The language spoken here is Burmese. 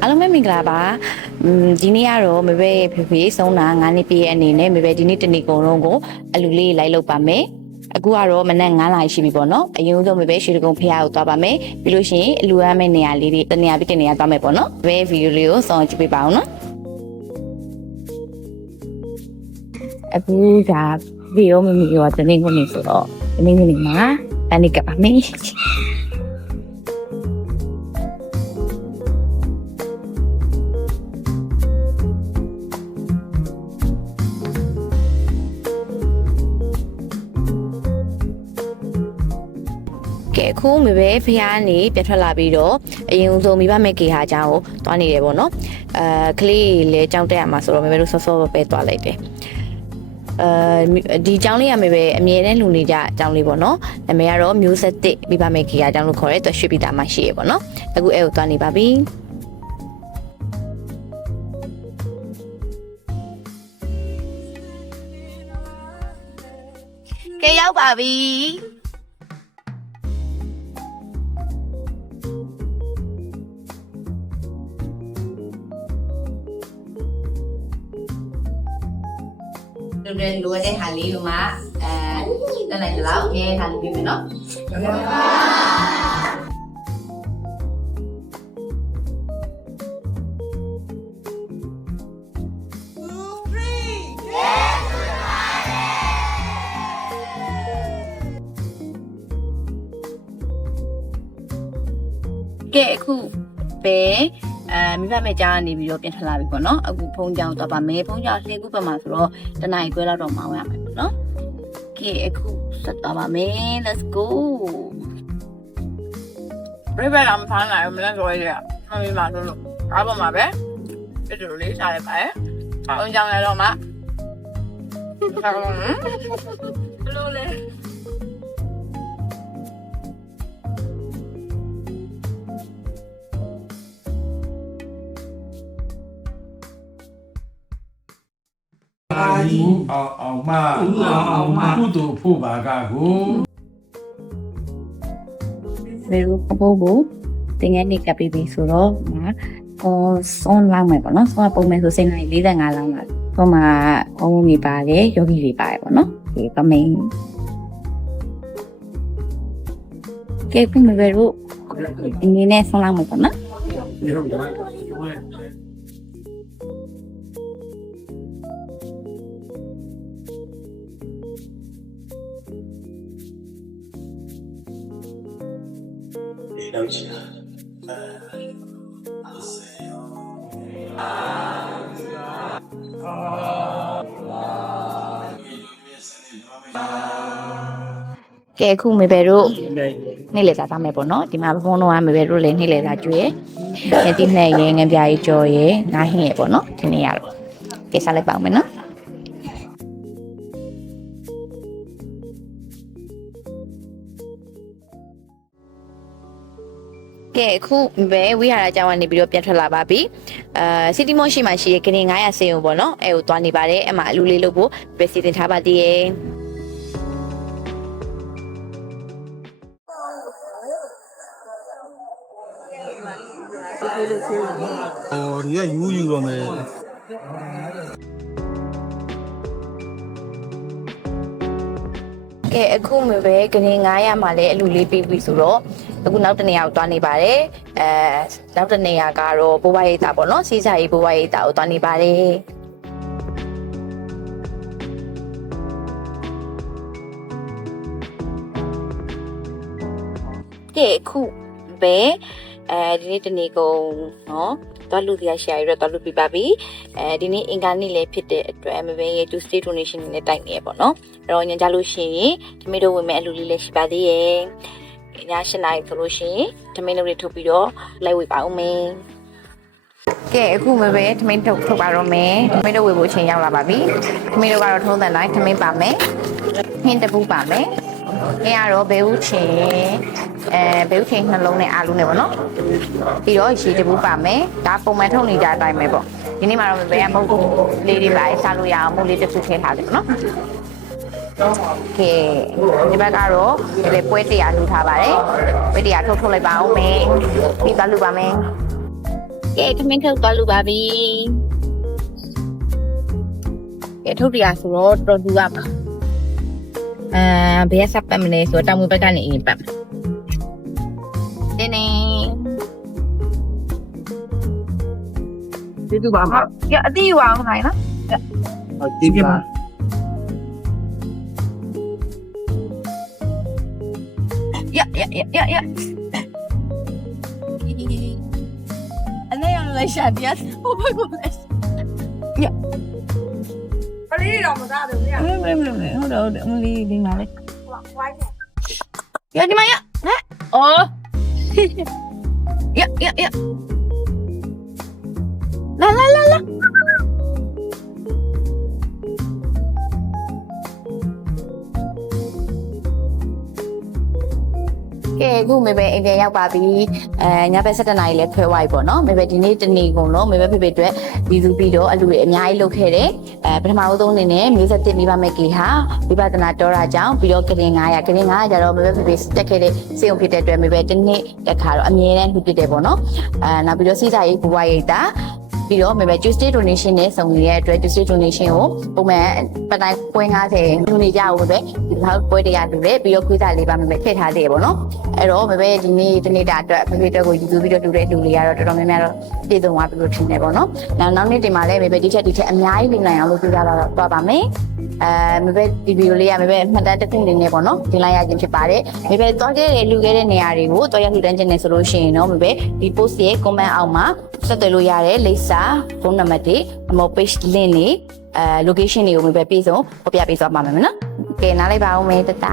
အားလုံးပဲမင်္ဂလာပါဒီနေ့ကတော့မေဘေဖေဖေဆုံးတာ9နှစ်ပြည့်ရဲ့အနေနဲ့မေဘေဒီနေ့တနေ့ကုန်လုံးကိုအလူလေးလိုက်လုပ်ပါမယ်အခုကတော့မနက်9:00နာရီရှိပြီပေါ့နော်အရင်ဆုံးမေဘေရွှေတကုံဖះကိုသွားပါမယ်ပြီးလို့ရှိရင်အလူရမယ့်နေရာလေးတွေတနေရာပြီးတနေရာသွားမယ်ပေါ့နော်မေဘေဗီဒီယိုလေးကိုစောင့်ကြည့်ပေးပါအောင်နော်အခုကဗီဒီယိုမမီရောတနေ့ကုန်နေဆိုတော့တနေ့ကုန်နေမှာတနေ့ကပါမယ်ကဲခုမေပဲဖះကနေပြတ်ထွက်လာပြီးတော့အရင်ဆုံးမိဘမဲ့ကေဟာအကြောင်းကိုတွားနေတယ်ပေါ့နော်ကလေးလည်းကြောင်းတက်ရမှာဆိုတော့မေပဲတို့ဆော့ဆော့ပဲတွားလိုက်တယ်ဒီအကြောင်းလေးရမေပဲအမြဲတမ်းလူနေကြအကြောင်းလေးပေါ့နော်နာမည်ကတော့မျိုးဆက်တစ်မိဘမဲ့ကေဟာအကြောင်းလို့ခေါ်တယ်သူရွှေပြည်သားမှရှိရပေါ့နော်အခုအဲ့ကိုတွားနေပါပြီကဲရောက်ပါပြီလူတွေလိုတဲ့ဟာလေးကိုမှတနေ့လောက်အမြဲထားပြီးပြီနော်ကဲအခုပဲမိဘမဲ့ကြားနေပြီးတော့ပြန်ထလာပြီပေါ့နော်အခုဖုန်းကြောင်တော့ပါမယ်ဖုန်းကြောင်လှည့်ခုပတ်မှာဆိုတော့တနင်္လာရီခွဲလောက်တော့မှဝင်ရမယ်ပေါ့နော်ကဲအခုဆက်တော့ပါမယ် let's go ပြိပလာမဖမ်းလာဘူးမလဲဆိုရဲမမီမလို့အားပေါ်မှာပဲပြည့်တူလေးစားရပါရဲ့ဖုန်းကြောင်လည်းတော့မှဘလို့လဲအောင်မကုတူဖို့ပါကကိုမေရပပိုးကိုတင်ငယ်နေကပ်ပြီးပြီဆိုတော့ဆွန်လောက်မယ်ပေါ့နော်ဆွန်ပုံမယ်ဆိုစိတ်နိုင်45လောက်လာဟိုမှာအုံးနေပါတယ်ယောဂီတွေပါတယ်ပေါ့နော်ဒီပမိန်ကဲခုမေရတို့ဒီနေ့ဆွန်လောက်မယ်ပေါ့နော်လောက်ချင်ကဲအခုမေဘယ်တို့နေ့လေစားသားမယ်ပေါ့နော်ဒီမှာဘုန်းတော်ကမေဘယ်တို့လည်းနေ့လေစားကျွေးရတိနဲ့ရေငပြားကြီးကြော်ရေငါးဟင်းရေပေါ့နော်ဒီနေ့ရတော့ကဲစားလိုက်ပါဦးမယ်နော်ကဲအခုပဲဝိဟာရကျောင်းကနေပြီးတော့ပြန်ထွက်လာပါပြီစီတီမော့ရှိမှရှိရကနေ့900စေုံပေါ့နော်အဲကိုသွားနေပါတယ်အဲ့မှာအလူလေးလုပ်ဖို့ပဲစီတင်ထားပါသေးရဲ့ဒီကယူတော့မယ်ကဲအခုမျိုးပဲကနေ900မှာလည်းအလူလေးပေးပြီဆိုတော့အခုနောက်တနေရာကိုသွားနေပါတယ်နောက်တနေရာကတော့ဘိုးဘရိတ်တာပေါ့နော်စီးစာရေးဘိုးဘရိတ်တာကိုသွားနေပါတယ်ကဲအခုပဲဒီနေ့တနေ့ကုန်နော်သွားလူတရားရှာရတော့သွားလူပြပါပြီဒီနေ့အင်္ဂါနေ့လည်းဖြစ်တဲ့အတွက်မပဲရဲ့ Tuesday donation နဲ့တိုက်နေရပေါ့နော်အဲ့တော့ညကြလို့ရှိရင်တမီးတို့ဝင်မဲ့အလူလေးလည်းရှိပါသေးရဲ့ည8 နာရီဆိုလို့ရှိရင်တမီးတို့တွေထုတ်ပြီးတော့လိုက်ဝေပါဦးမယ်ကဲအခုမပဲတမင်းထုတ်ပါတော့မယ်တမင်းတို့ဝေဖို့အချိန်ရောက်လာပါပြီတမင်းတို့ကတော့ထုံးတဲ့တိုင်းတမင်းပါမယ်ဟင်းတပူပါမယ်အဲကတော့ဘဲဦးချင်းဘဲဦးချင်းနှလုံးနဲ့အာလူနဲ့ပေါ့နော်ပြီးတော့ရေတပူပါမယ်ဒါပုံမှန်ထုတ်နေကြအတိုင်းပဲပေါ့ဒီနေ့မှာတော့ဘဲမဟုတ်ဘူးလေးတွေပါစားလို့ရအောင်မုတ်လေးတစ်ခုထည့်ထားတယ်နော်ကဲဒီဘက်ကတော့ဒီပွဲတရားလှူထားပါတယ်ပွဲတရားထုတ်လိုက်ပါဦးမယ်ပြီးသွားလှူပါမယ် ကဲသမင်းထုတ်သွားလို့ပါပြီကဲထုတ်ပြရဆိုတော့တော်တူရပါဘယ်ဆက်ပတ်မလဲဆိုတော့တောင်ဝင်ဘက်ကနေအရင်ပတ်တင်းနေဒီတူပါမှာကဲအတိဝအောင်နိုင်နော် ဒီပြပါ 呀！那样来下边，我不过来。呀！不离了，没咋的，没呀。没，我离哪里？呀，你妈呀！哎，哦，呀！来！ကဲအခုမေပဲအိမ်ပြန်ရောက်ပါပြီညဘက်7 နာရီလဲခွဲဝိုင်းပေါ့နော်မေပဲဒီနေ့တနေ့ကုန်လုံးမေပဲဖေဖေအတွက်ဒီလူပြီးတော့အလူတွေအများကြီးလုပ်ခဲ့တယ်ပထမဆုံးအနေနဲ့မျိုးဆက်တစ်မိဘမဲ့ကေဟာဝိပဿနာတော်တာကြောင့်ပြီးတော့ကရင်900ကျတော့မေပဲဖေဖေတက်ခဲ့တဲ့စေုံဖြစ်တဲ့အတွက်မေပဲတစ်နေ့တက်ခါတော့အမြဲတမ်းလှူပစ်တယ်ပေါ့နော်နောက်ပြီးတော့စီစာရေးဘူဝရိတ်တာပြီးတော့မေပဲ Tuesday donation နဲ့စုံနေတဲ့အတွက် Tuesday donation ကိုပုံမှန်ပတ်တိုင်းပွဲ90လူနေကြအောင်ပဲဒီလောက်ပွဲတရားတူတယ်ပြီးတော့ခွေးစားလေးပါမေပဲထည့်ထားသေးတယ်ပေါ့နော်အဲ့တော့မေပဲဒီနေ့တနေ့တာအတွက်ဖေဖေအတွက်ကိုယူပြီးတော့တူတဲ့လူတွေကတော့တော်တော်များများတော့ပြည်စုံသွားပြီလို့ထင်တယ်ပေါ့နော်နောက်နေ့တင်မှာလည်းမေပဲဒီချက်အများကြီးလူနိုင်အောင်လုပ်ပြရတော့သွားပါမယ်မေပဲဒီဗီဒီယိုလေးကမေပဲမှတ်တမ်းတစ်ခုအနေနဲ့ပေါ့နော်တင်လိုက်ရခြင်းဖြစ်ပါတယ်မေပဲသွားခဲ့တဲ့လူခဲ့တဲ့နေရာတွေကိုသွားရလှူဒန်းခြင်းနဲ့ဆိုလို့ရှိရင်တော့မေပဲဒီ post ရဲ့ comment အောက်မှာဆက်သွယ်လို့ရတယ်လိပ်စာဖုန်းနံပါတ်တွေအမော page link တွေlocation တွေကိုမေပဲပြေဆုံးဖော်ပြပေးသွားပါမယ်နော်ကဲနားလိုက်ပါဦးမေတ္တာ